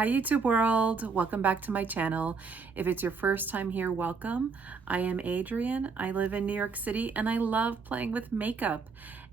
Hi YouTube world, welcome back to my channel. If it's your first time here, welcome. I am Adrienne. I live in New York City and I love playing with makeup.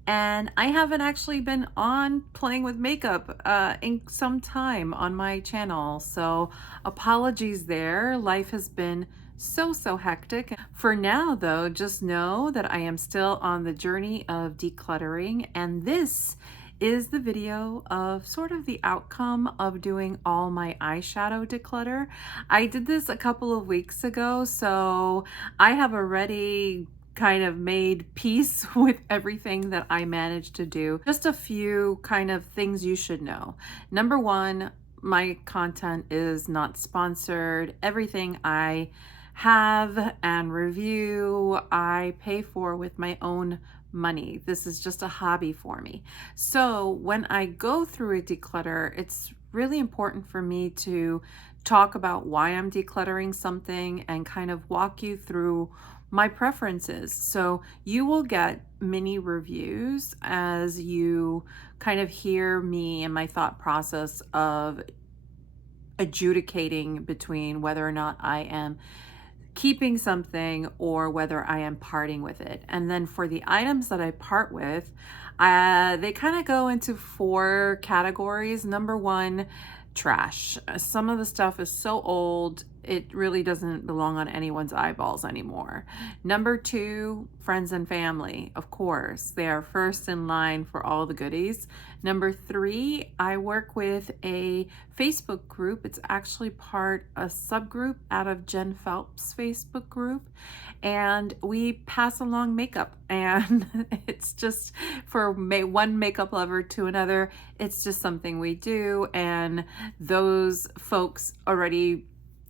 And I haven't actually been on playing with makeup in some time on my channel. So apologies there. Life has been so hectic. For now though, just know that I am still on the journey of decluttering, and this is the video of sort of the outcome of doing all my eyeshadow declutter. I did this a couple of weeks ago, so I have already kind of made peace with everything that I managed to do. Just a few kind of things you should know. Number one, my content is not sponsored. Everything I have and review, I pay for with my own money. This is just a hobby for me. So when I go through a declutter, it's really important for me to talk about why I'm decluttering something and kind of walk you through my preferences. So you will get mini reviews as you kind of hear me and my thought process of adjudicating between whether or not I am keeping something or whether I am parting with it. And then for the items that I part with, they kind of go into 4 categories. Number one, trash. Some of the stuff is so old, it really doesn't belong on anyone's eyeballs anymore. Number 2, friends and family. Of course, they are first in line for all the goodies. Number 3, I work with a Facebook group. It's actually a subgroup out of Jen Phelps' Facebook group, and we pass along makeup, and it's just for one makeup lover to another. It's just something we do, and those folks already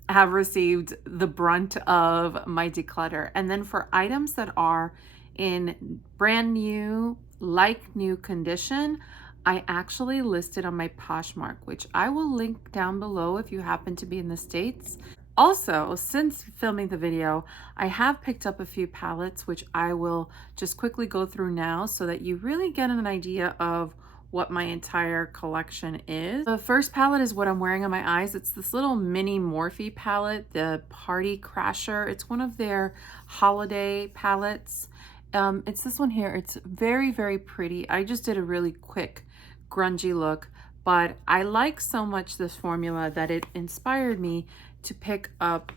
have received the brunt of my declutter. And then for items that are in brand new, like new condition, I actually listed on my Poshmark, which I will link down below if you happen to be in the States. Also, since filming the video, I have picked up a few palettes, which I will just quickly go through now so that you really get an idea of what my entire collection is. The first palette is what I'm wearing on my eyes. It's this little mini Morphe palette, the Party Crasher. It's one of their holiday palettes. It's this one here. It's very pretty. I just did a really quick grungy look, but I like so much this formula that it inspired me to pick up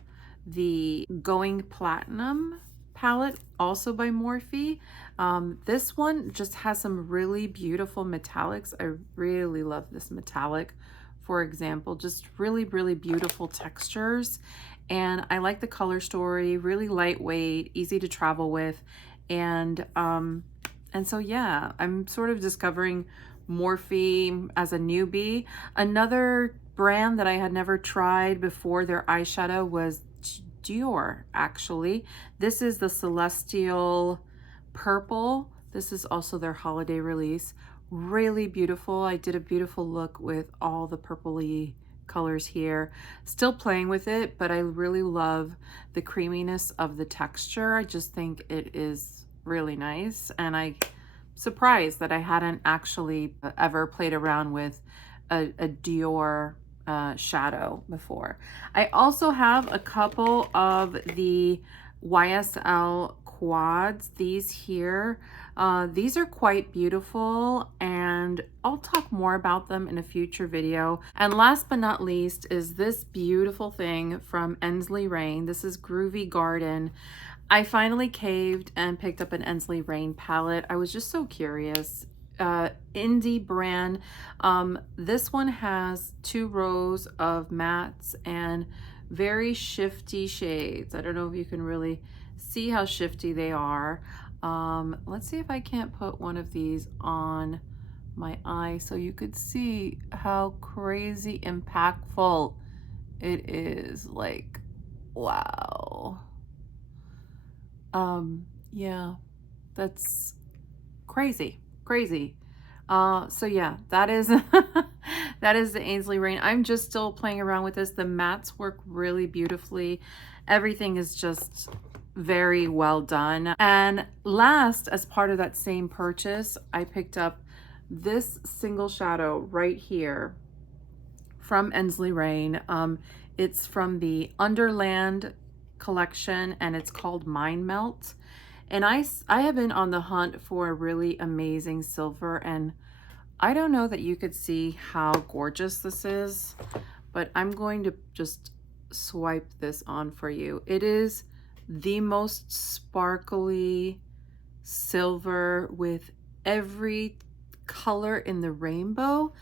the Going Platinum palette, also by Morphe. This one just has some really beautiful metallics. I really love this metallic, for example, just really beautiful textures. And I like the color story, really lightweight, easy to travel with. And so yeah, I'm sort of discovering Morphe as a newbie. Another brand that I had never tried before their eyeshadow was Dior, actually. This is the Celestial Purple. This is also their holiday release. Really beautiful. I did a beautiful look with all the purpley colors here. Still playing with it, but I really love the creaminess of the texture. I just think it is really nice, and I'm surprised that I hadn't actually ever played around with a Dior shadow before. I also have a couple of the YSL Quads. These here, these are quite beautiful, and I'll talk more about them in a future video. And last but not least is this beautiful thing from Ensley Rain. This is Groovy Garden. I finally caved and picked up an Ensley Rain palette. I was just so curious. Indie brand. This one has 2 rows of mattes and very shifty shades. I don't know if you can really see how shifty they are. Let's see if I can't put one of these on my eye so you could see how crazy impactful it is. Like, wow. Yeah, that's crazy. So yeah, that is that is the Ensley Rain. I'm just still playing around with this. The mattes work really beautifully. Everything is just very well done. And last, as part of that same purchase, I picked up this single shadow right here from Ensley Rain. It's from the Underland collection and it's called Mind Melt. And I have been on the hunt for a really amazing silver, and I don't know that you could see how gorgeous this is, but I'm going to just swipe this on for you. It is the most sparkly silver with every color in the rainbow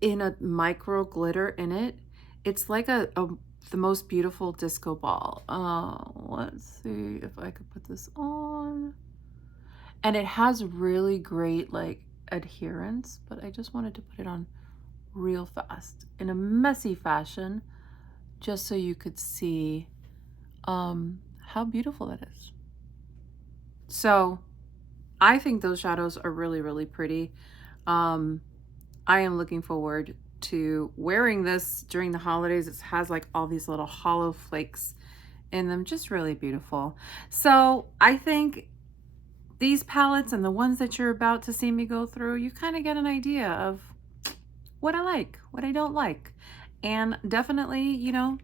in a micro glitter in it. It's like the most beautiful disco ball. Let's see if I could put this on. And it has really great like adherence, but I just wanted to put it on real fast in a messy fashion just so you could see how beautiful that is. So I think those shadows are really, really pretty. I am looking forward to wearing this during the holidays. It has like all these little hollow flakes in them, just really beautiful. So I think these palettes and the ones that you're about to see me go through, you kind of get an idea of what I like, what I don't like. And definitely, you know,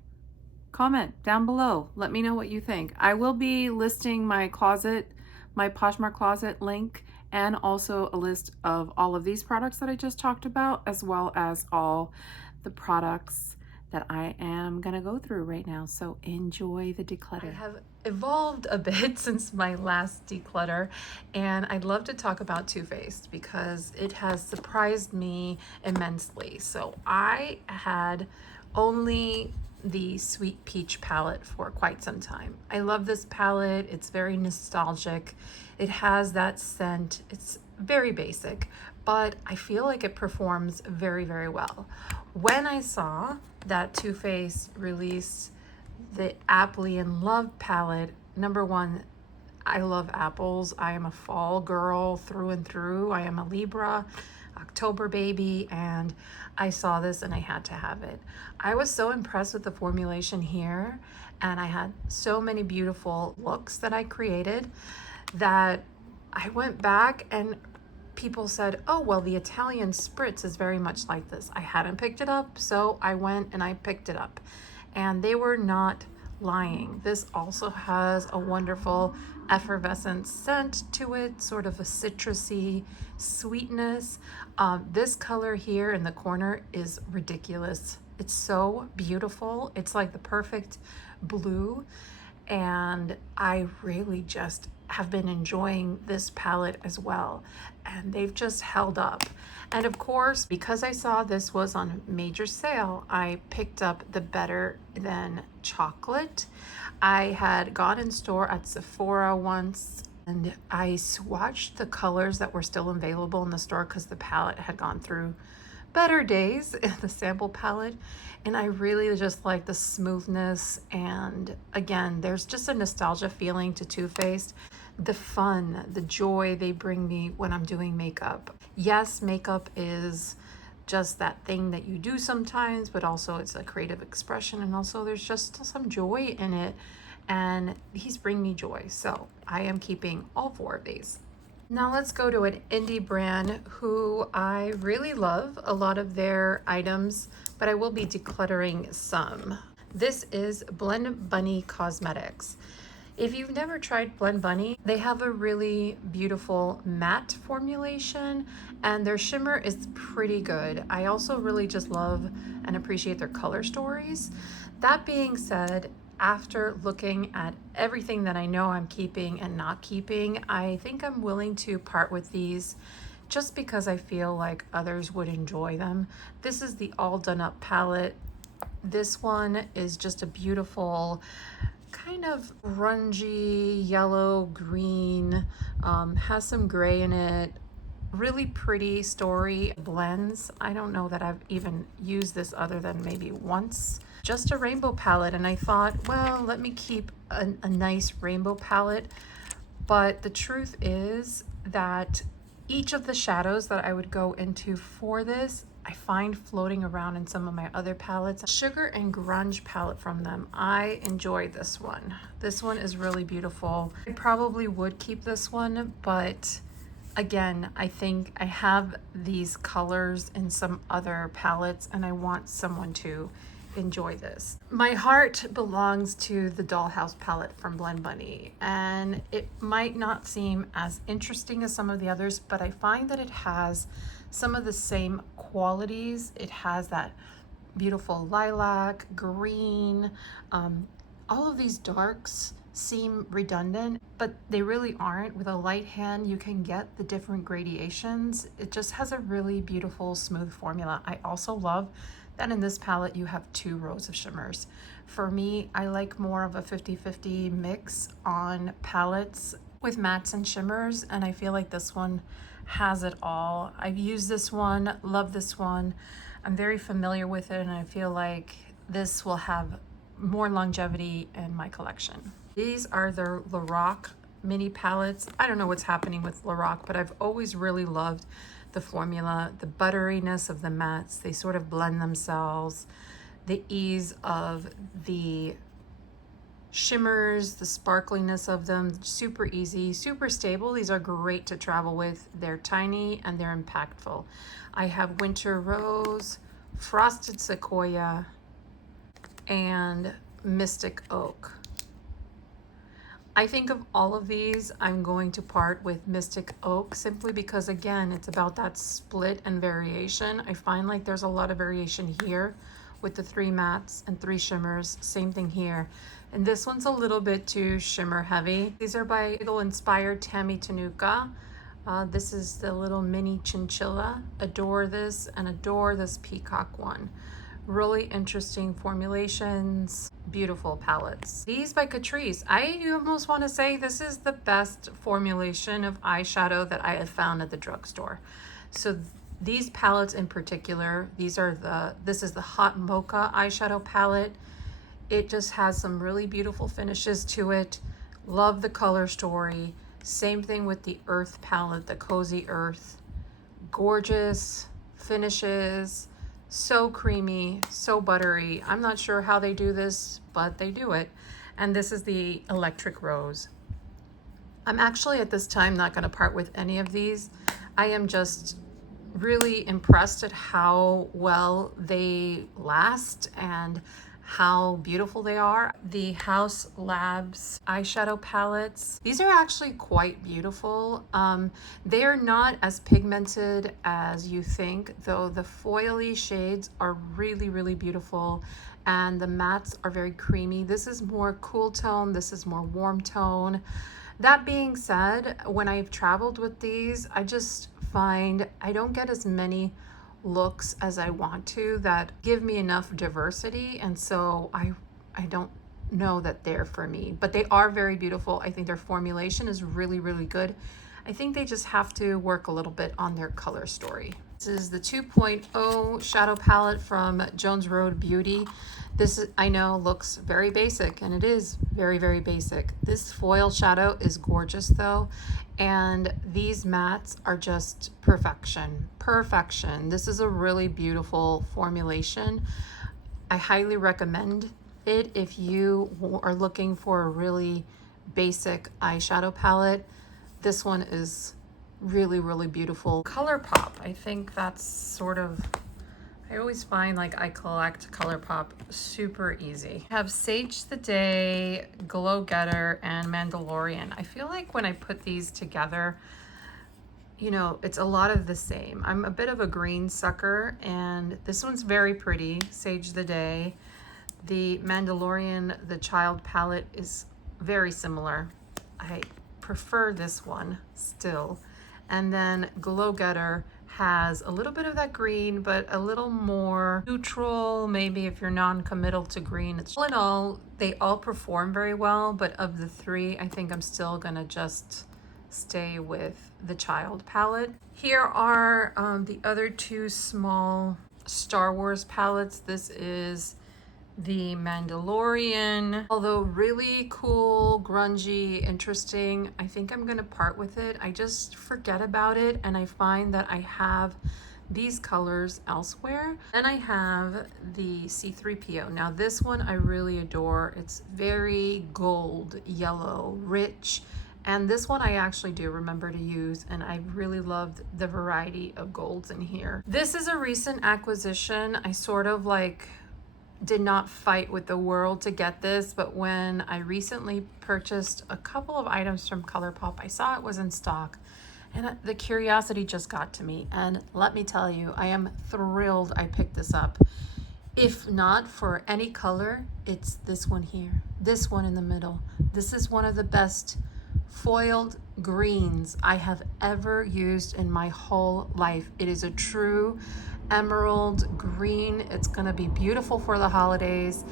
comment down below. Let me know what you think. I will be listing my closet, my Poshmark closet link, and also a list of all of these products that I just talked about, as well as all the products that I am gonna go through right now. So enjoy the declutter. I have evolved a bit since my last declutter, and I'd love to talk about Too Faced because it has surprised me immensely. So I had only the Sweet Peach palette for quite some time. I love this palette. It's very nostalgic. It has that scent. It's very basic, but I feel like it performs very, very well. When I saw that Too Faced released the Appley in Love palette, number one, I love apples. I am a fall girl through and through. I am a Libra, October baby, and I saw this and I had to have it. I was so impressed with the formulation here, and I had so many beautiful looks that I created that I went back and people said, oh, well, the Italian Spritz is very much like this. I hadn't picked it up, so I went and I picked it up. And they were not lying. This also has a wonderful effervescent scent to it, sort of a citrusy sweetness. This color here in the corner is ridiculous. It's so beautiful. It's like the perfect blue. And I really just have been enjoying this palette as well, and they've just held up. And of course, because I saw this was on major sale, I picked up the Better Than Chocolate. I had gone in store at Sephora once and I swatched the colors that were still available in the store because the palette had gone through better days in the sample palette, and I really just like the smoothness. And again, there's just a nostalgia feeling to Too Faced, the fun, the joy they bring me when I'm doing makeup. Yes, makeup is just that thing that you do sometimes, but also it's a creative expression, and also there's just some joy in it, and these bring me joy. So I am keeping all four of these. Now let's go to an indie brand who I really love a lot of their items, but I will be decluttering some. This is Blend Bunny Cosmetics. If you've never tried Blend Bunny, they have a really beautiful matte formulation and their shimmer is pretty good. I also really just love and appreciate their color stories. That being said, after looking at everything that I know I'm keeping and not keeping, I think I'm willing to part with these just because I feel like others would enjoy them. This is the All Done Up palette. This one is just a beautiful kind of grungy yellow green, has some gray in it, really pretty story blends. I don't know that I've even used this other than maybe once. Just a rainbow palette, and I thought, well, let me keep a nice rainbow palette. But the truth is that each of the shadows that I would go into for this, I find floating around in some of my other palettes. Sugar and Grunge palette from them. I enjoy this one. This one is really beautiful. I probably would keep this one, but Again, I think I have these colors in some other palettes and I want someone to enjoy this. My heart belongs to the Dollhouse palette from Blend Bunny, and it might not seem as interesting as some of the others, but I find that it has some of the same qualities. It has that beautiful lilac, green, all of these darks seem redundant, but they really aren't. With a light hand, you can get the different gradations. It just has a really beautiful, smooth formula. I also love that in this palette, you have 2 rows of shimmers. For me, I like more of a 50-50 mix on palettes with mattes and shimmers, and I feel like this one has it all. I've used this one, love this one. I'm very familiar with it, and I feel like this will have more longevity in my collection. These are the Lorac mini palettes. I don't know what's happening with Lorac, but I've always really loved the formula, the butteriness of the mattes. They sort of blend themselves, the ease of the shimmers, the sparkliness of them, super easy, super stable. These are great to travel with. They're tiny and they're impactful. I have Winter Rose, Frosted Sequoia, and Mystic Oak. I think of all of these, I'm going to part with Mystic Oak simply because, again, it's about that split and variation. I find like there's a lot of variation here with the 3 mattes and 3 shimmers. Same thing here. And this one's a little bit too shimmer heavy. These are by Sigil inspired Tammy Tanika. This is the little mini Chinchilla. Adore this and adore this Peacock one. Really interesting formulations, beautiful palettes. These by Catrice. I almost want to say this is the best formulation of eyeshadow that I have found at the drugstore. So these palettes in particular, this is the Hot Mocca eyeshadow palette. It just has some really beautiful finishes to it. Love the color story. Same thing with the Earth palette, the Cozy Earth. Gorgeous finishes. So creamy, so buttery. I'm not sure how they do this, but they do it. And this is the Electric Rose. I'm actually at this time not going to part with any of these. I am just really impressed at how well they last and how beautiful they are. The Haus Labs eyeshadow palettes, these are actually quite beautiful. They are not as pigmented as you think, though the foily shades are really, really beautiful, and the mattes are very creamy. This is more cool tone, this is more warm tone. That being said, when I've traveled with these, I just find I don't get as many looks as I want to that give me enough diversity, and so I don't know that they're for me, but they are very beautiful. I think their formulation is really, really good. I think they just have to work a little bit on their color story. This is the 2.0 shadow palette from Jones Road Beauty. This is, I know, looks very basic, and it is very, very basic. This foil shadow is gorgeous though, and these mattes are just perfection. Perfection. This is a really beautiful formulation. I highly recommend it if you are looking for a really basic eyeshadow palette. This one is really, really beautiful. Colourpop, I think that's sort of, I always find like I collect Colourpop super easy. I have Sage the Day, Glow Getter, and Mandalorian. I feel like when I put these together, you know, it's a lot of the same. I'm a bit of a green sucker, and this one's very pretty, Sage the Day. The Mandalorian, the Child palette is very similar. I prefer this one still. And then Glow Getter has a little bit of that green, but a little more neutral, maybe if you're non-committal to green. It's, all in all, they all perform very well, but of the 3, I think I'm still gonna just stay with the Child palette. Here are the other 2 small Star Wars palettes. This is the Mandalorian, although really cool, grungy, interesting. I think I'm gonna part with it. I just forget about it, and I find that I have these colors elsewhere. Then I have the C3PO. Now this one I really adore. It's very gold, yellow, rich, And this one I actually do remember to use, and I really loved the variety of golds in here. This is a recent acquisition. I sort of like did not fight with the world to get this, but when I recently purchased a couple of items from Colourpop, I saw it was in stock, and the curiosity just got to me. And let me tell you, I am thrilled I picked this up. If not for any color, it's this one here, this one in the middle. This is one of the best foiled greens I have ever used in my whole life. It is a true emerald green. It's gonna be beautiful for the holidays.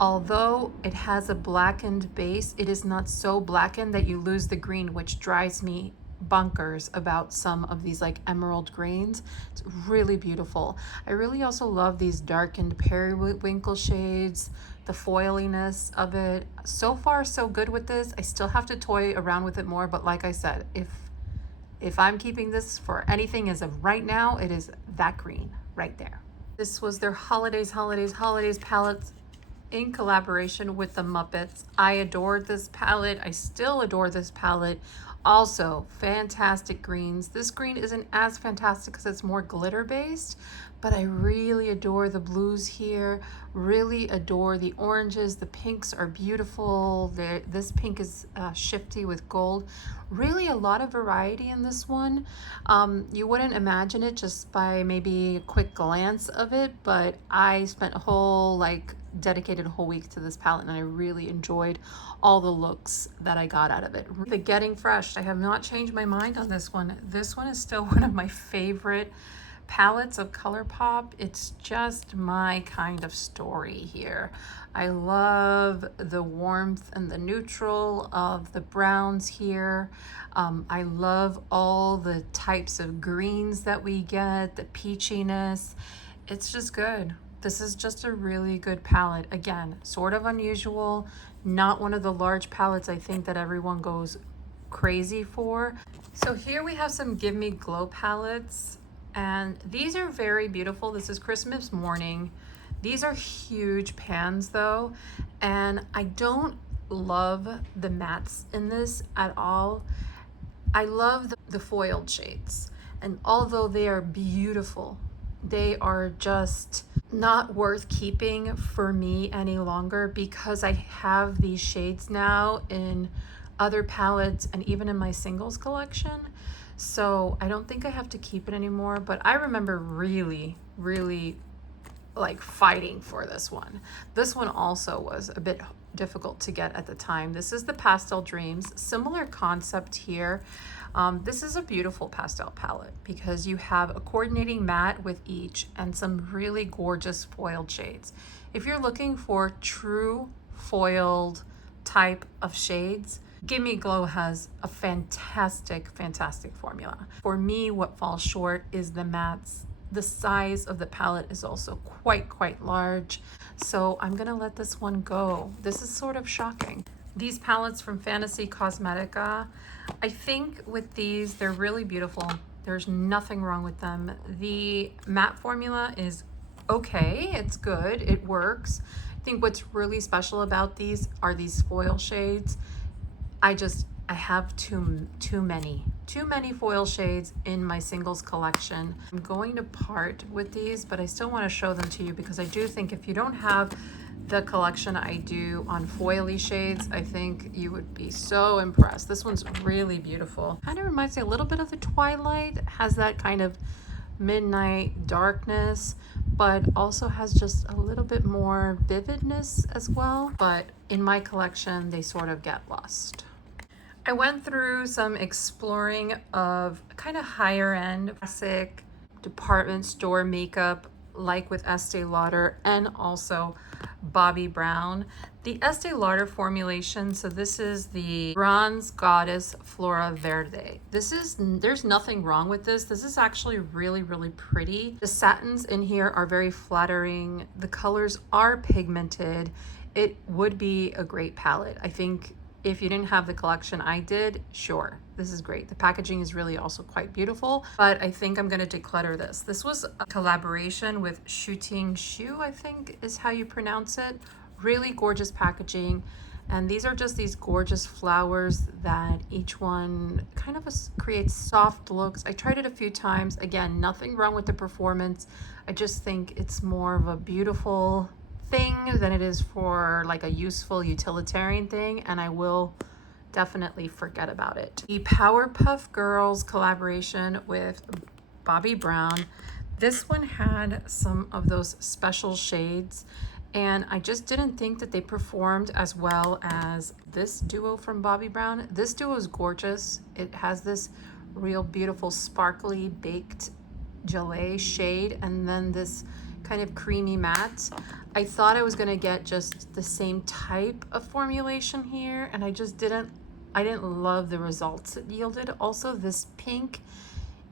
Although it has a blackened base, it is not so blackened that you lose the green, which drives me bunkers about some of these like emerald greens. It's really beautiful. I really also love these darkened periwinkle shades, the foiliness of it. So far so good with this. I still have to toy around with it more, but like I said, if I'm keeping this for anything as of right now, it is that green right there. This was their holidays palette in collaboration with the Muppets. I adored this palette. I still adore this palette. Also, fantastic greens. This green isn't as fantastic because it's more glitter based, but I really adore the blues here. Really adore the oranges. The pinks are beautiful. This pink is shifty with gold. Really a lot of variety in this one. You wouldn't imagine it just by maybe a quick glance of it, but I spent a whole dedicated a whole week to this palette, and I really enjoyed all the looks that I got out of it. The Getting Fresh, I have not changed my mind on this one. This one is still one of my favorite palettes of Colourpop. It's just my kind of story here. I love the warmth and the neutral of the browns here. I love all the types of greens that we get, the peachiness. It's just good. This is just a really good palette. Again, sort of unusual, not one of the large palettes I think that everyone goes crazy for. So here we have some Give Me Glow palettes, and these are very beautiful. This is Christmas Morning. These are huge pans though, and I don't love the mattes in this at all. I love the foiled shades, and although they are beautiful, they are just not worth keeping for me any longer because I have these shades now in other palettes and even in my singles collection. So I don't think I have to keep it anymore, but I remember really like fighting for this one. This one also was a bit difficult to get at the time. This is the Pastel Dreams, similar concept here. This is a beautiful pastel palette because you have a coordinating matte with each and some really gorgeous foiled shades. If you're looking for true foiled type of shades, Gimme Glow has a fantastic formula. For me, what falls short is the mattes. The size of the palette is also quite large. So I'm gonna let this one go. This is sort of shocking. These palettes from Fantasy Cosmetica, I think with these, they're really beautiful. There's nothing wrong with them. The matte formula is okay, it's good, it works. I think what's really special about these are these foil shades. I have too many foil shades in my singles collection. I'm going to part with these, but I still want to show them to you because I do think if you don't have the collection I do on foily shades, I think you would be so impressed. This one's really beautiful. Kind of reminds me a little bit of the Twilight. It has that kind of midnight darkness, but also has just a little bit more vividness as well. But in my collection, they sort of get lost. I went through some exploring of kind of higher end classic department store makeup, like with Estee Lauder and also Bobbi Brown. The Estee Lauder formulation, so this is the Bronze Goddess Flora Verde. There's nothing wrong with this. This is actually really pretty. The satins in here are very flattering. The colors are pigmented. It would be a great palette. I think if you didn't have the collection I did, sure, this is great. The packaging is really also quite beautiful, but I think I'm gonna declutter this. This was a collaboration with Shooting Shoe, I think is how you pronounce it. Really gorgeous packaging. And these are just these gorgeous flowers that each one kind of creates soft looks. I tried it a few times. Again, nothing wrong with the performance. I just think it's more of a beautiful thing than it is for like a useful utilitarian thing, and I will definitely forget about it. The Powerpuff Girls collaboration with Bobbi Brown. This one had some of those special shades, and I just didn't think that they performed as well as this duo from Bobbi Brown. This duo is gorgeous. It has this real beautiful sparkly baked gelée shade and then this kind of creamy matte. I thought I was gonna get just the same type of formulation here, and I didn't love the results it yielded. Also, this pink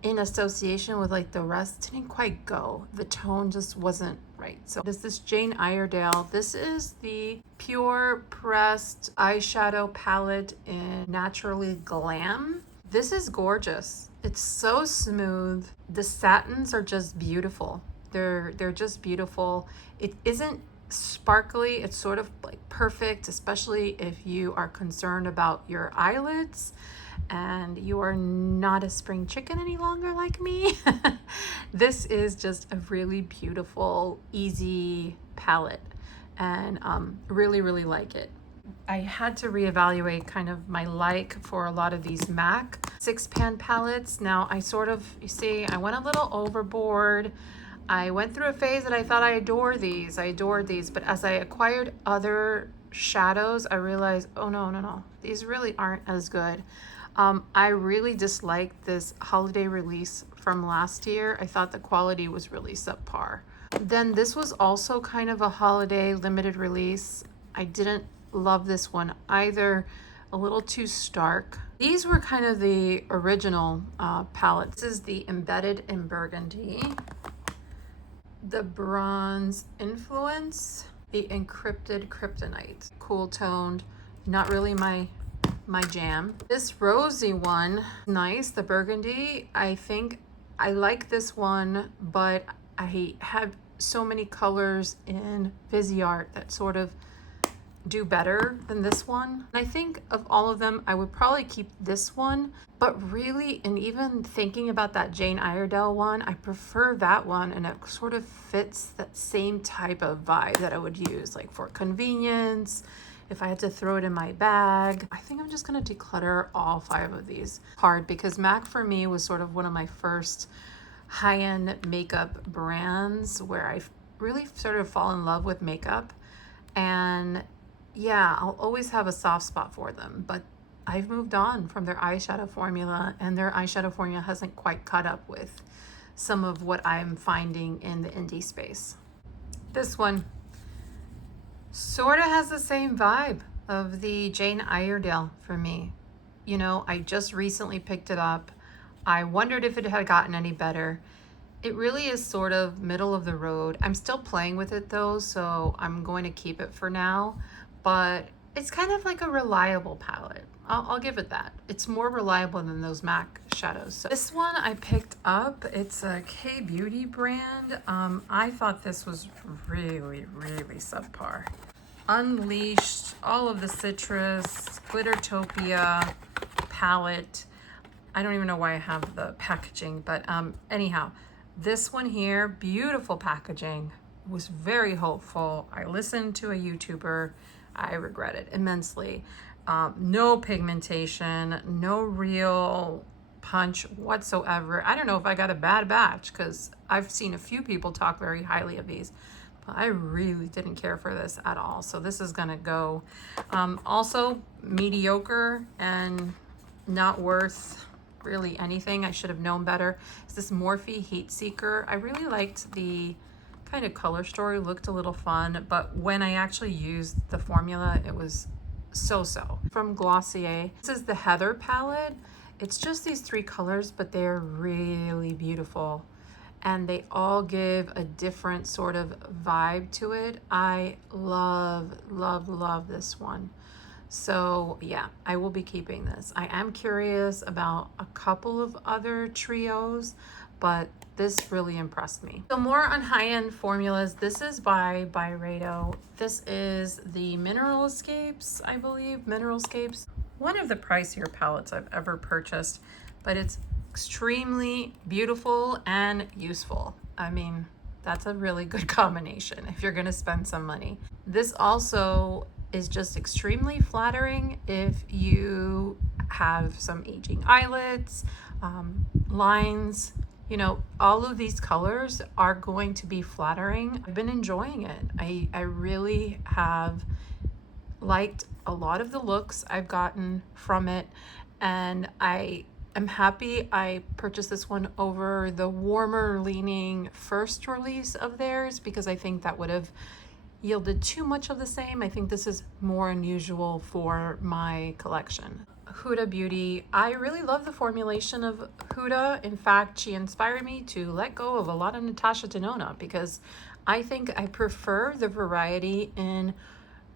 in association with like the rest didn't quite go. The tone just wasn't right. So there's this Jane Iredale. This is the Pure Pressed eyeshadow palette in Naturally Glam. This is gorgeous. It's so smooth. The satins are just beautiful. They're just beautiful. It isn't sparkly. It's sort of like perfect, especially if you are concerned about your eyelids and you are not a spring chicken any longer like me. This is just a really beautiful, easy palette, and really, really like it. I had to reevaluate kind of my like for a lot of these MAC 6-pan palettes. Now I sort of, you see, I went a little overboard. I went through a phase that I thought I adored these, but as I acquired other shadows, I realized, oh no, these really aren't as good. I really disliked this holiday release from last year. I thought the quality was really subpar. Then this was also kind of a holiday limited release. I didn't love this one either, a little too stark. These were kind of the original palettes. This is the Embedded in Burgundy, the Bronze Influence, the Encrypted Kryptonite. Cool toned, not really my jam. This rosy one, nice, the Burgundy. I think I like this one, but I have so many colors in Viseart that sort of do better than this one. And I think of all of them, I would probably keep this one, but really, and even thinking about that Jane Iredale one, I prefer that one, and it sort of fits that same type of vibe that I would use, like for convenience, if I had to throw it in my bag. I think I'm just gonna declutter all 5 of these hard, because MAC for me was sort of one of my first high-end makeup brands where I really sort of fall in love with makeup. And yeah, I'll always have a soft spot for them, but I've moved on from their eyeshadow formula, and their eyeshadow formula hasn't quite caught up with some of what I'm finding in the indie space. This one sort of has the same vibe of the Jane Iredale for me. You know, I just recently picked it up. I wondered if it had gotten any better. It really is sort of middle of the road. I'm still playing with it though, so I'm going to keep it for now, but it's kind of like a reliable palette. I'll give it that. It's more reliable than those MAC shadows. So this one I picked up. It's a K-Beauty brand. I thought this was really, really subpar. Unleashed, all of the citrus, Glittertopia palette. I don't even know why I have the packaging, but anyhow, this one here, beautiful packaging, was very hopeful. I listened to a YouTuber. I regret it immensely. No pigmentation, no real punch whatsoever. I don't know if I got a bad batch, because I've seen a few people talk very highly of these, but I really didn't care for this at all. So this is gonna go. Also mediocre and not worth really anything. I should have known better. It's this Morphe Heat Seeker. I really liked the kind of color story, looked a little fun, but when I actually used the formula, it was so-so. From Glossier, this is the Heather palette. It's just these 3 colors, but they're really beautiful, and they all give a different sort of vibe to it. I love this one. So yeah, I will be keeping this. I am curious about a couple of other trios, but this really impressed me. So more on high-end formulas. This is by Byredo. This is the Mineral Escapes, I believe, Mineral Escapes. One of the pricier palettes I've ever purchased, but it's extremely beautiful and useful. I mean, that's a really good combination if you're gonna spend some money. This also is just extremely flattering if you have some aging eyelids, lines, you know, all of these colors are going to be flattering. I've been enjoying it. I really have liked a lot of the looks I've gotten from it, and I am happy I purchased this one over the warmer leaning first release of theirs, because I think that would have yielded too much of the same. I think this is more unusual for my collection. Huda Beauty. I really love the formulation of Huda. In fact, she inspired me to let go of a lot of Natasha Denona, because I think I prefer the variety in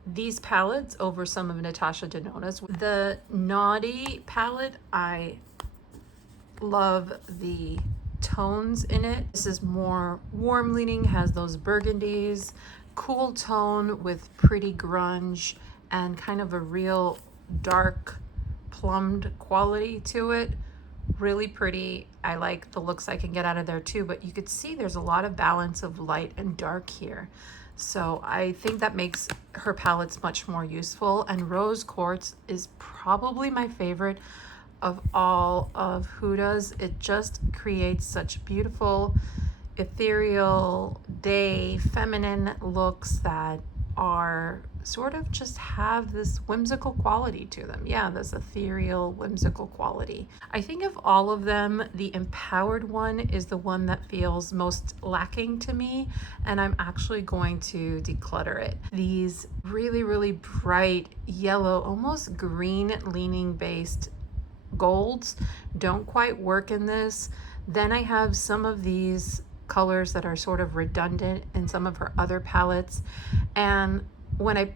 these palettes over some of Natasha Denona's. The Naughty palette, I love the tones in it. This is more warm leaning, has those burgundies, cool tone with pretty grunge and kind of a real dark plumbed quality to it. Really pretty. I like the looks I can get out of there too, but you could see there's a lot of balance of light and dark here. So I think that makes her palettes much more useful. And Rose Quartz is probably my favorite of all of Huda's. It just creates such beautiful, ethereal, day, feminine looks that are sort of just have this whimsical quality to them. Yeah, this ethereal, whimsical quality. I think of all of them, the Empowered one is the one that feels most lacking to me, and I'm actually going to declutter it. These really, really bright yellow, almost green leaning based golds don't quite work in this. Then I have some of these colors that are sort of redundant in some of her other palettes, and when I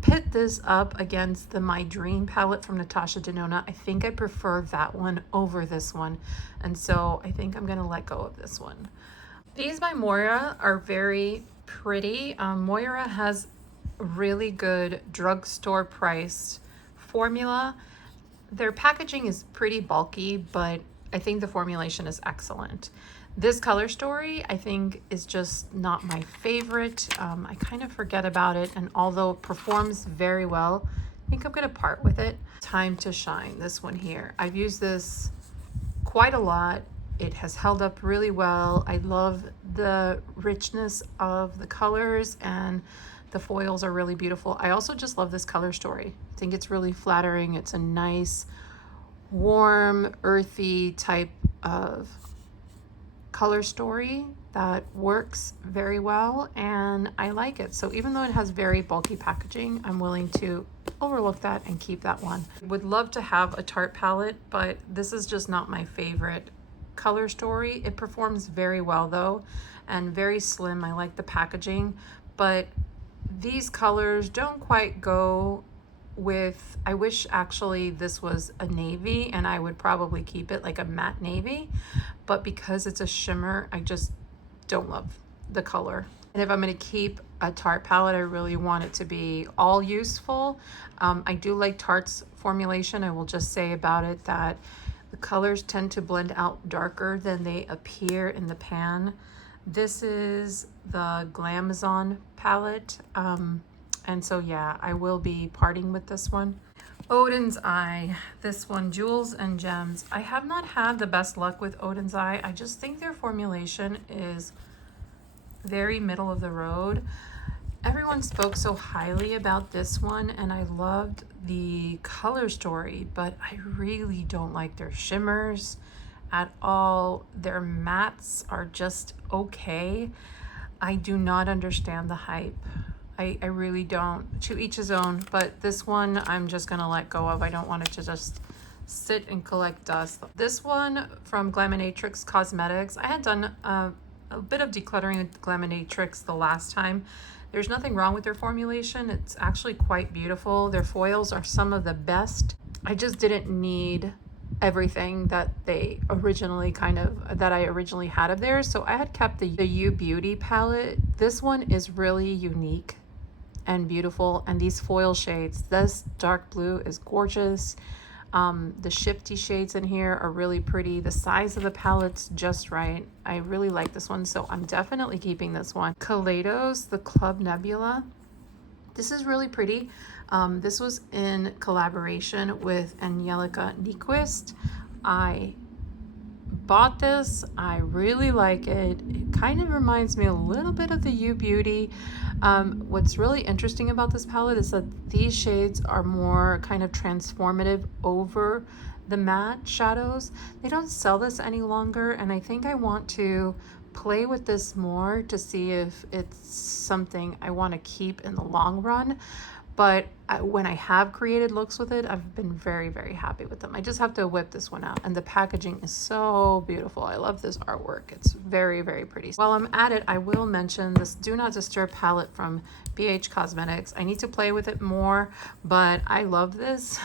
pit this up against the My Dream palette from Natasha Denona, I think I prefer that one over this one, and so I think I'm gonna let go of this one. These by Moira are very pretty. Moira has really good drugstore priced formula. Their packaging is pretty bulky, but I think the formulation is excellent. This color story, I think, is just not my favorite. I kind of forget about it, and although it performs very well, I think I'm gonna part with it. Time to Shine, this one here. I've used this quite a lot. It has held up really well. I love the richness of the colors, and the foils are really beautiful. I also just love this color story. I think it's really flattering. It's a nice, warm, earthy type of color story that works very well, and I like it. So even though it has very bulky packaging, I'm willing to overlook that and keep that one. Would love to have a Tarte palette, but this is just not my favorite color story. It performs very well though, and very slim. I like the packaging, but these colors don't quite go with, I wish actually this was a navy, and I would probably keep it like a matte navy, but because it's a shimmer, I just don't love the color. And if I'm going to keep a Tarte palette, I really want it to be all useful. I do like Tarte's formulation. I will just say about it that the colors tend to blend out darker than they appear in the pan. This is the Glamazon palette. And so yeah, I will be parting with this one. Odin's Eye, this one, Jewels and Gems. I have not had the best luck with Odin's Eye. I just think their formulation is very middle of the road. Everyone spoke so highly about this one, and I loved the color story, but I really don't like their shimmers at all. Their mattes are just okay. I do not understand the hype. I really don't. To each his own, but this one I'm just gonna let go of. I don't want it to just sit and collect dust. This one from Glaminatrix Cosmetics, I had done a bit of decluttering with Glaminatrix the last time. There's nothing wrong with their formulation. It's actually quite beautiful. Their foils are some of the best. I just didn't need everything that they originally that I originally had of theirs. So I had kept the U Beauty palette. This one is really unique and beautiful, and these foil shades, this dark blue is gorgeous. The shifty shades in here are really pretty. The size of the palette's just right. I really like this one, so I'm definitely keeping this one. Kaleidos, the Club Nebula. This is really pretty. This was in collaboration with Angelica Nyquist. I bought this. I really like it. It kind of reminds me a little bit of the U Beauty. What's really interesting about this palette is that these shades are more kind of transformative over the matte shadows. They don't sell this any longer, and I think I want to play with this more to see if it's something I want to keep in the long run. But when I have created looks with it, I've been very, very happy with them. I just have to whip this one out, and the packaging is so beautiful. I love this artwork. It's very, very pretty. While I'm at it, I will mention this Do Not Disturb palette from BH Cosmetics. I need to play with it more, but I love this.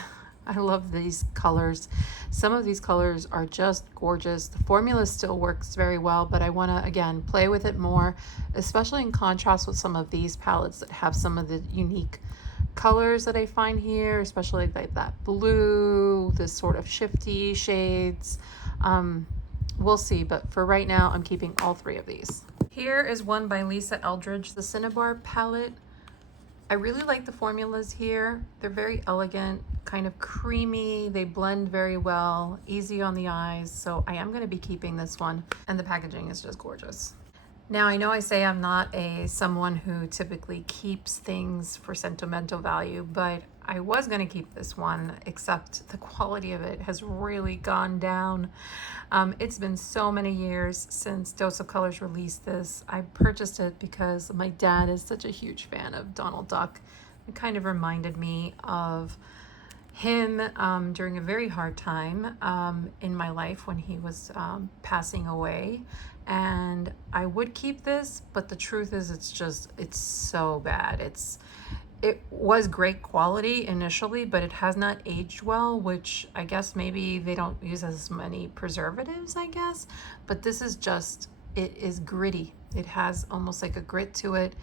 I love these colors. Some of these colors are just gorgeous. The formula still works very well, but I want to, again, play with it more, especially in contrast with some of these palettes that have some of the unique colors that I find here, especially like that blue, this sort of shifty shades. We'll see, but for right now, I'm keeping all three of these. Here is one by Lisa Eldridge, the Cinnabar palette. I really like the formulas here. They're very elegant, kind of creamy. They blend very well, easy on the eyes. So I am going to be keeping this one, and the packaging is just gorgeous. Now, I know I say I'm not someone who typically keeps things for sentimental value, but I was going to keep this one, except the quality of it has really gone down. It's been so many years since Dose of Colors released this. I purchased it because my dad is such a huge fan of Donald Duck. It kind of reminded me of him during a very hard time in my life when he was passing away. And I would keep this, but the truth is it's so bad. It was great quality initially, but it has not aged well, which I guess maybe they don't use as many preservatives, I guess. But this is it is gritty. It has almost like a grit to it.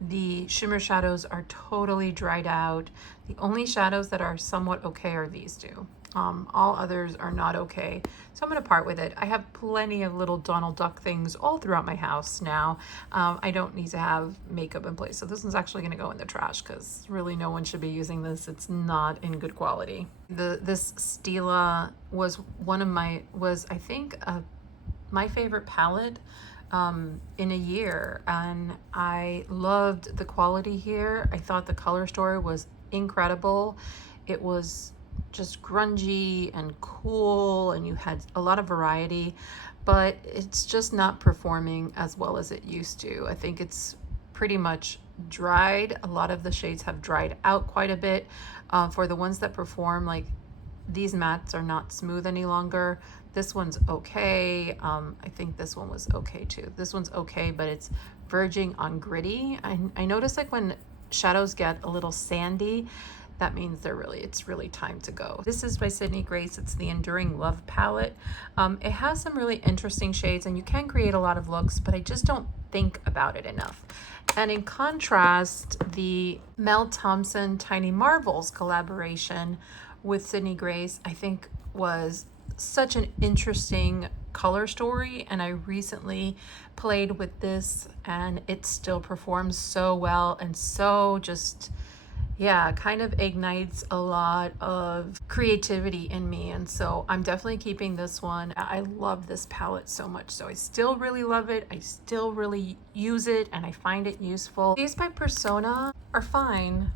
The shimmer shadows are totally dried out. The only shadows that are somewhat okay are these two. All others are not okay. So I'm going to part with it. I have plenty of little Donald Duck things all throughout my house now. I don't need to have makeup in place. So this one's actually going to go in the trash because really no one should be using this. It's not in good quality. This Stila was I think my favorite palette in a year, and I loved the quality here. I thought the color story was incredible. It was just grungy and cool, and you had a lot of variety, but it's just not performing as well as it used to. I think it's pretty much dried. A lot of the shades have dried out quite a bit. For the ones that perform, like these mattes are not smooth any longer. This one's okay. I think this one was okay too. This one's okay, but it's verging on gritty. I notice like when shadows get a little sandy, that means it's really time to go. This is by Sydney Grace. It's the Enduring Love palette. It has some really interesting shades, and you can create a lot of looks, but I just don't think about it enough. And in contrast, the Mel Thompson Tiny Marvels collaboration with Sydney Grace, I think was such an interesting color story, and I recently played with this, and it still performs so well, and so just, yeah, kind of ignites a lot of creativity in me. And so I'm definitely keeping this one. I love this palette so much, so I still really love it. I still really use it, and I find it useful. These by Persona are fine.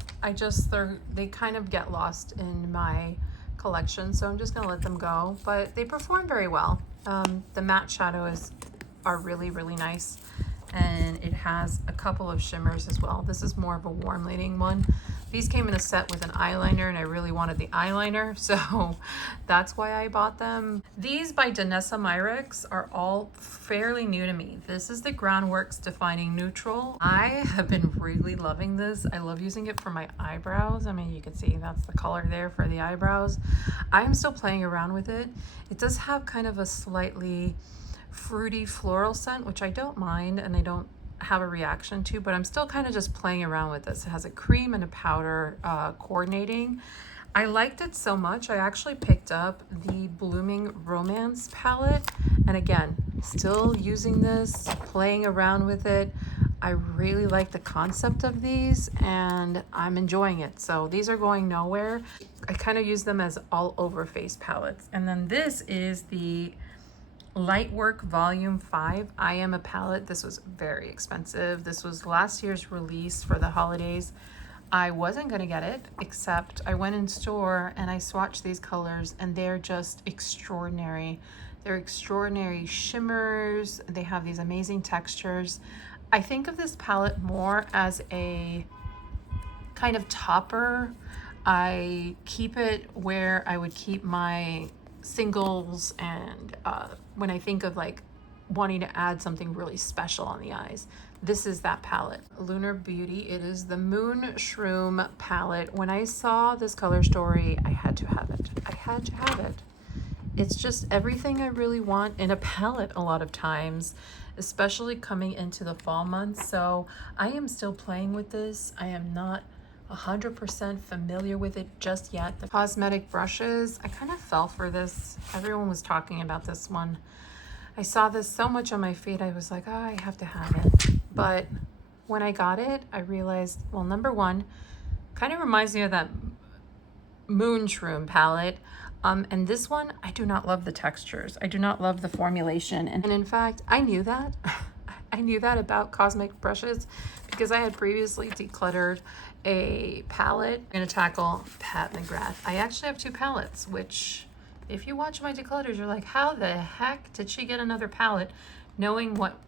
They kind of get lost in my collection, so I'm just gonna let them go, but they perform very well. The matte shadows are really, really nice, and it has a couple of shimmers as well. This is more of a warm leading one. These came in a set with an eyeliner, and I really wanted the eyeliner, so that's why I bought them. These by Danessa Myricks are all fairly new to me. This is the Groundworks Defining Neutral. I have been really loving this. I love using it for my eyebrows. I mean, you can see that's the color there for the eyebrows. I'm still playing around with it. It does have kind of a slightly fruity floral scent, which I don't mind and I don't have a reaction to, but I'm still kind of just playing around with this. It has a cream and a powder coordinating. I liked it so much, I actually picked up the Blooming Romance palette, and again, still using this, playing around with it. I really like the concept of these and I'm enjoying it. So these are going nowhere. I kind of use them as all over face palettes. And then this is the Lightwork Volume 5. I Am a palette. This was very expensive. This was last year's release for the holidays. I wasn't gonna get it, except I went in store and I swatched these colors and they're just extraordinary. They're extraordinary shimmers. They have these amazing textures. I think of this palette more as a kind of topper. I keep it where I would keep my singles, and when I think of like wanting to add something really special on the eyes, this is that palette. Lunar Beauty. It is the Moon Shroom palette. When I saw this color story, I had to have it. I had to have it. It's just everything I really want in a palette a lot of times, especially coming into the fall months. So I am still playing with this. I am not 100% familiar with it just yet. The cosmetic brushes, I kind of fell for this. Everyone was talking about this one. I saw this so much on my feed, I was like, oh, I have to have it. But when I got it, I realized, well, number one, kind of reminds me of that Moon Shroom palette. And this one, I do not love the textures. I do not love the formulation. And in fact, I knew that. I knew that about cosmetic brushes because I had previously decluttered a palette. I'm gonna tackle Pat McGrath. I actually have two palettes, which if you watch my declutters, you're like, how the heck did she get another palette knowing what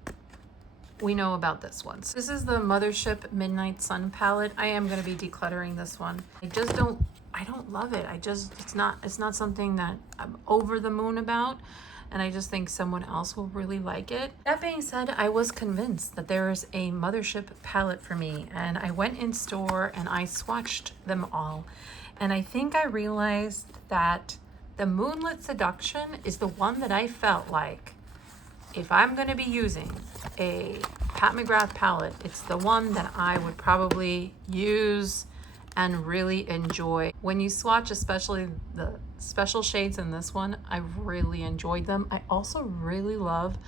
we know about this one? So this is the Mothership Midnight Sun palette. I am gonna be decluttering this one. I don't love it. It's not something that I'm over the moon about. And I just think someone else will really like it. That being said, I was convinced that there is a Mothership palette for me, and I went in store and I swatched them all. And I think I realized that the Moonlit Seduction is the one that I felt like, if I'm gonna be using a Pat McGrath palette, it's the one that I would probably use and really enjoy. When you swatch, especially the special shades in this one, I really enjoyed them. I also really love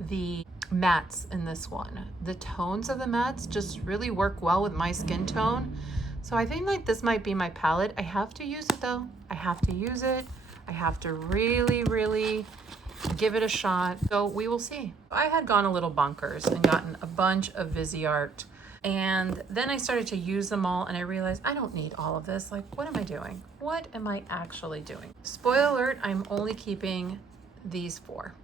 the mattes in this one. The tones of the mattes just really work well with my skin tone. So I think like this might be my palette. I have to use it though. I have to use it. I have to really, really give it a shot. So we will see. I had gone a little bonkers and gotten a bunch of Viseart, and then I started to use them all and I realized I don't need all of this. Like, what am I doing? What am I actually doing? Spoiler alert, I'm only keeping these 4.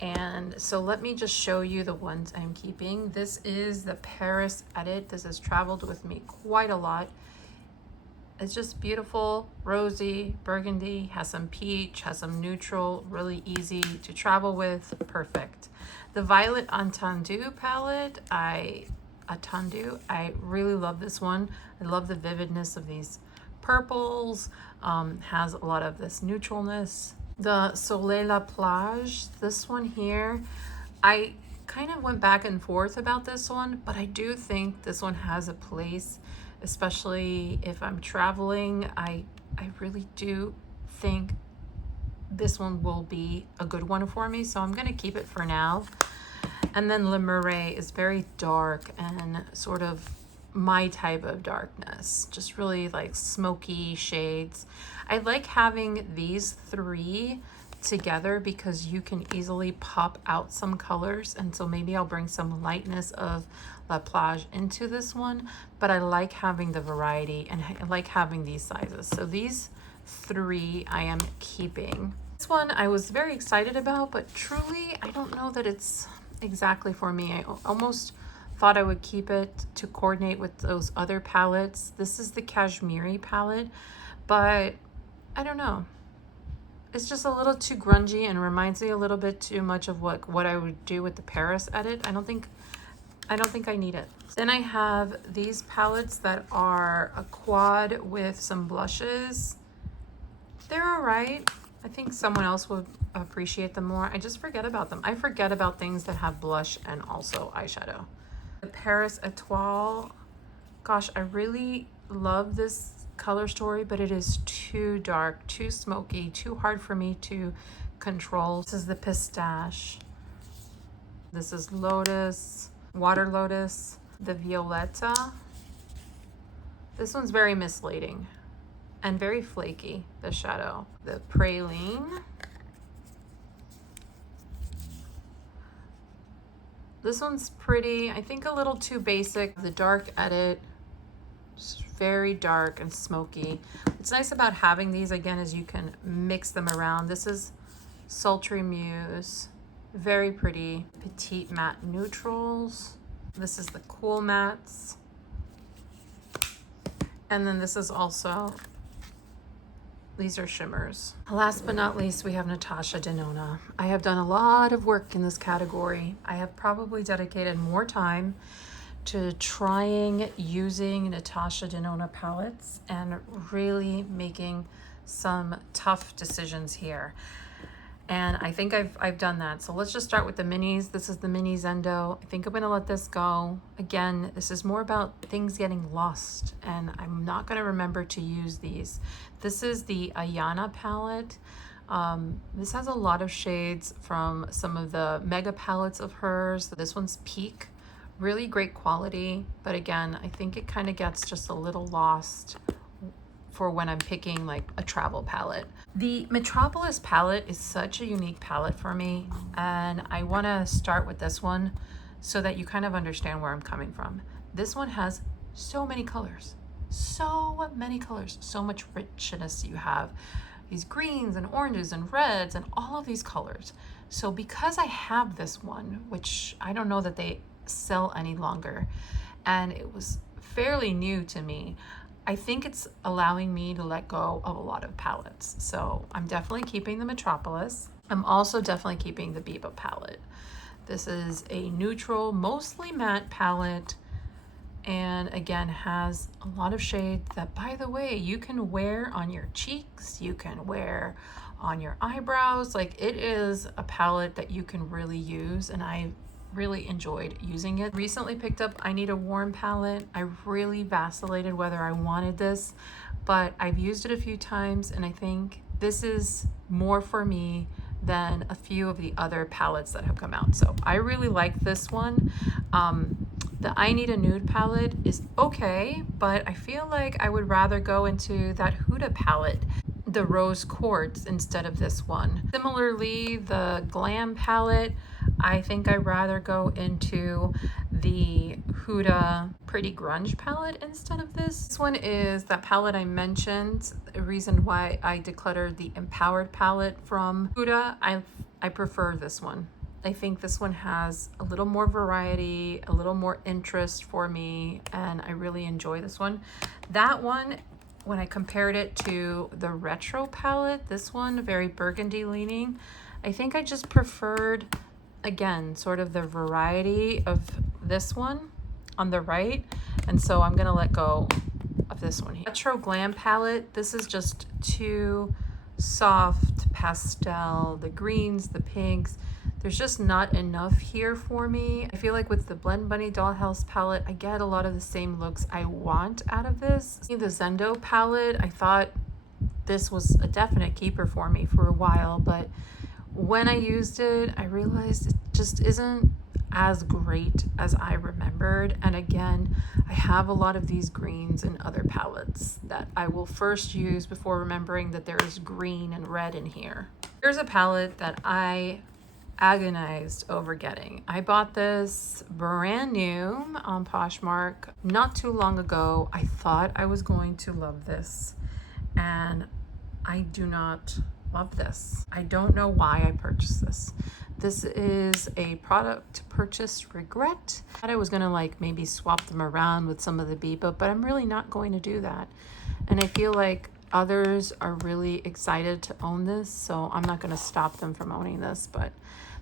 And so let me just show you the ones I'm keeping. This is the Paris Edit. This has traveled with me quite a lot. It's just beautiful, rosy, burgundy, has some peach, has some neutral, really easy to travel with, perfect. The Violet Entendu palette, I really love this one. I love the vividness of these purples, has a lot of this neutralness. The Soleil La Plage, this one here, I kind of went back and forth about this one, but I do think this one has a place, especially if I'm traveling. I really do think this one will be a good one for me, so I'm gonna keep it for now. And then Le Murray is very dark and sort of my type of darkness, just really like smoky shades. I like having these 3 together because you can easily pop out some colors, and so maybe I'll bring some lightness of La Plage into this one, but I like having the variety and I like having these sizes. So these 3 I am keeping. This one I was very excited about, but truly I don't know that it's exactly for me. I almost thought I would keep it to coordinate with those other palettes. This is the Kashmiri palette, but I don't know. It's just a little too grungy and reminds me a little bit too much of what I would do with the Paris edit. I don't think I need it. Then I have these palettes that are a quad with some blushes. They're all right. I think someone else would appreciate them more. I just forget about them. I forget about things that have blush and also eyeshadow. The Paris Etoile. Gosh, I really love this color story, but it is too dark, too smoky, too hard for me to control. This is the Pistache. This is Lotus, Water Lotus, the Violetta. This one's very misleading and very flaky, the shadow. The Praline. This one's pretty, I think a little too basic. The Dark Edit, it's very dark and smoky. What's nice about having these again is you can mix them around. This is Sultry Muse, very pretty. Petite Matte Neutrals. This is the Cool Mattes. And then this is also, these are shimmers. Last but not least, we have Natasha Denona. I have done a lot of work in this category. I have probably dedicated more time to trying using Natasha Denona palettes and really making some tough decisions here. And I think I've done that. So let's just start with the minis. This is the mini Zendo. I think I'm gonna let this go. Again, this is more about things getting lost and I'm not gonna remember to use these. This is the Ayana palette. This has a lot of shades from some of the mega palettes of hers. This one's Peak, really great quality. But again, I think it kind of gets just a little lost for when I'm picking like a travel palette. The Metropolis palette is such a unique palette for me, and I want to start with this one so that you kind of understand where I'm coming from. This one has so many colors, so much richness. You have these greens and oranges and reds and all of these colors. So because I have this one, which I don't know that they sell any longer, and it was fairly new to me, I think it's allowing me to let go of a lot of palettes. So I'm definitely keeping the Metropolis. I'm also definitely keeping the Biba palette. This is a neutral, mostly matte palette, and again has a lot of shades that, by the way, you can wear on your cheeks, you can wear on your eyebrows. Like, it is a palette that you can really use, and I really enjoyed using it. Recently picked up I Need a Warm palette. I really vacillated whether I wanted this, but I've used it a few times and I think this is more for me than a few of the other palettes that have come out. So I really like this one. The I Need a Nude palette is okay, but I feel like I would rather go into that Huda palette, the Rose Quartz, instead of this one. Similarly, the Glam palette, I think I'd rather go into the Huda Pretty Grunge palette instead of this. This one is that palette I mentioned, the reason why I decluttered the Empowered palette from Huda. I prefer this one. I think this one has a little more variety, a little more interest for me, and I really enjoy this one. That one, when I compared it to the Retro palette, this one, very burgundy leaning, I think I just preferred, again, sort of the variety of this one on the right, and so I'm gonna let go of this one here. Retro Glam palette, this is just too soft pastel, the greens, the pinks, there's just not enough here for me. I feel like with the Blend Bunny Dollhouse palette, I get a lot of the same looks I want out of this. The Zendo palette, I thought this was a definite keeper for me for a while, but when I used it, I realized it just isn't as great as I remembered. And again, I have a lot of these greens in other palettes that I will first use before remembering that there's green and red in here. Here's a palette that I agonized over getting. I bought this brand new on Poshmark not too long ago. I thought I was going to love this, and I do not love this. I don't know why I purchased this. This is a product purchase regret. I thought I was gonna like maybe swap them around with some of the Bebo, but I'm really not going to do that. And I feel like others are really excited to own this, so I'm not gonna stop them from owning this, but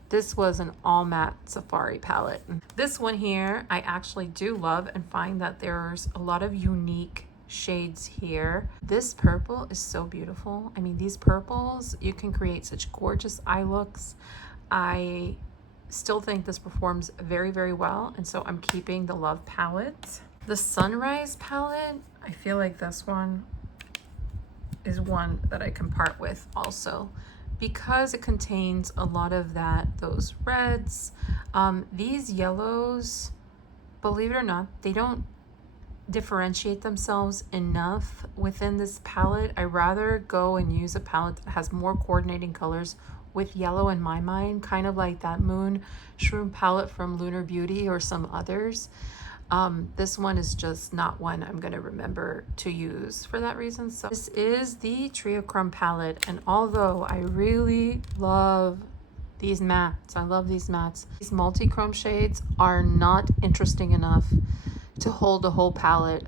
this was an all matte safari palette. This one here, I actually do love and find that there's a lot of unique shades here. This purple is so beautiful. I mean, these purples, you can create such gorgeous eye looks. I still think this performs very, very well, and so I'm keeping the Love palette. The Sunrise palette, I feel like this one is one that I can part with also, because it contains a lot of those reds. These yellows, believe it or not, they don't differentiate themselves enough within this palette. I rather go and use a palette that has more coordinating colors with yellow in my mind, kind of like that Moon Shroom palette from Lunar Beauty or some others. This one is just not one I'm going to remember to use for that reason. So this is the Triochrome palette, and although I really love these mattes, I love these mattes, these multi-chrome shades are not interesting enough to hold a whole palette.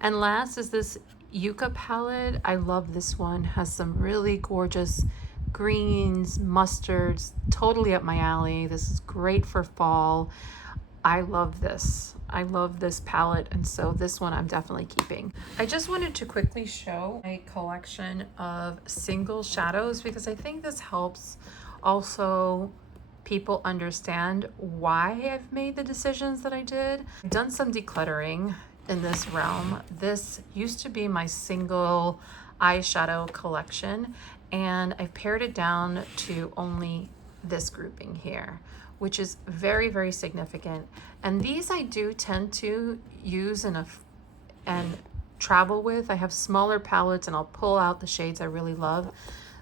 And last is this Yucca palette. I love this one, has some really gorgeous greens, mustards, totally up my alley. This is great for fall. I love this. I love this palette, and so this one I'm definitely keeping. I just wanted to quickly show a collection of single shadows because I think this helps also people understand why I've made the decisions that I did. I've done some decluttering in this realm. This used to be my single eyeshadow collection, and I've pared it down to only this grouping here, which is very, very significant. And these I do tend to use and travel with. I have smaller palettes and I'll pull out the shades I really love.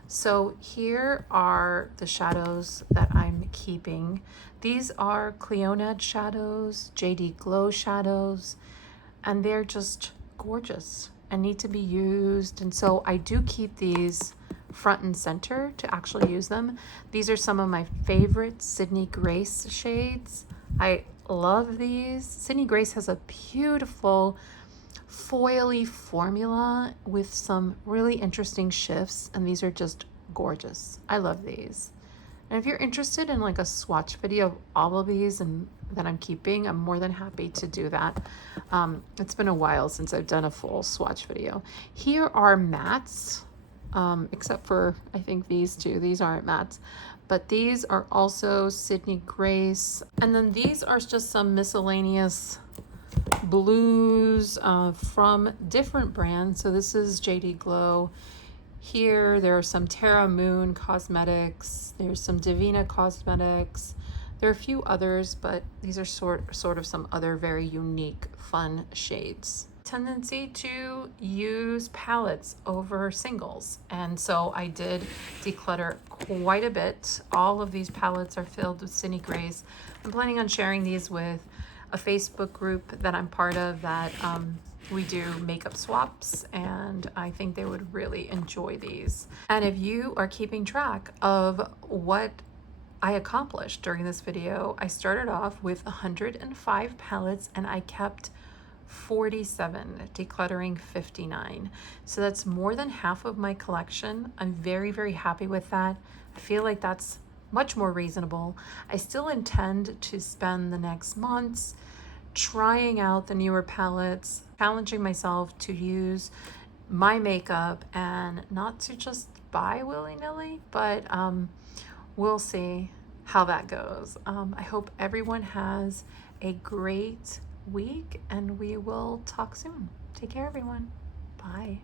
So here are the shadows that I'm keeping. These are Clionad shadows, JD Glow shadows, and they're just gorgeous and need to be used. And so I do keep these front and center to actually use them. These are some of my favorite Sydney Grace shades. I love these. Sydney Grace has a beautiful foily formula with some really interesting shifts, and these are just gorgeous. I love these. And if you're interested in like a swatch video of all of these and that I'm keeping, I'm more than happy to do that. It's been a while since I've done a full swatch video. Here are mattes, except for I think these two. These aren't mattes, but these are also Sydney Grace. And then these are just some miscellaneous blues from different brands. So this is JD Glow. Here there are some Terra Moon cosmetics. There's some Divina cosmetics. There are a few others, but these are sort of some other very unique, fun shades. Tendency to use palettes over singles, and so I did declutter quite a bit. All of these palettes are filled with Sydney Grace. I'm planning on sharing these with a Facebook group that I'm part of that we do makeup swaps, and I think they would really enjoy these. And if you are keeping track of what I accomplished during this video, I started off with 105 palettes and I kept 47, decluttering 59. So that's more than half of my collection. I'm very, very happy with that. I feel like that's much more reasonable. I still intend to spend the next months trying out the newer palettes, challenging myself to use my makeup and not to just buy willy-nilly, but we'll see how that goes. I hope everyone has a great week, and we will talk soon. Take care, everyone. Bye.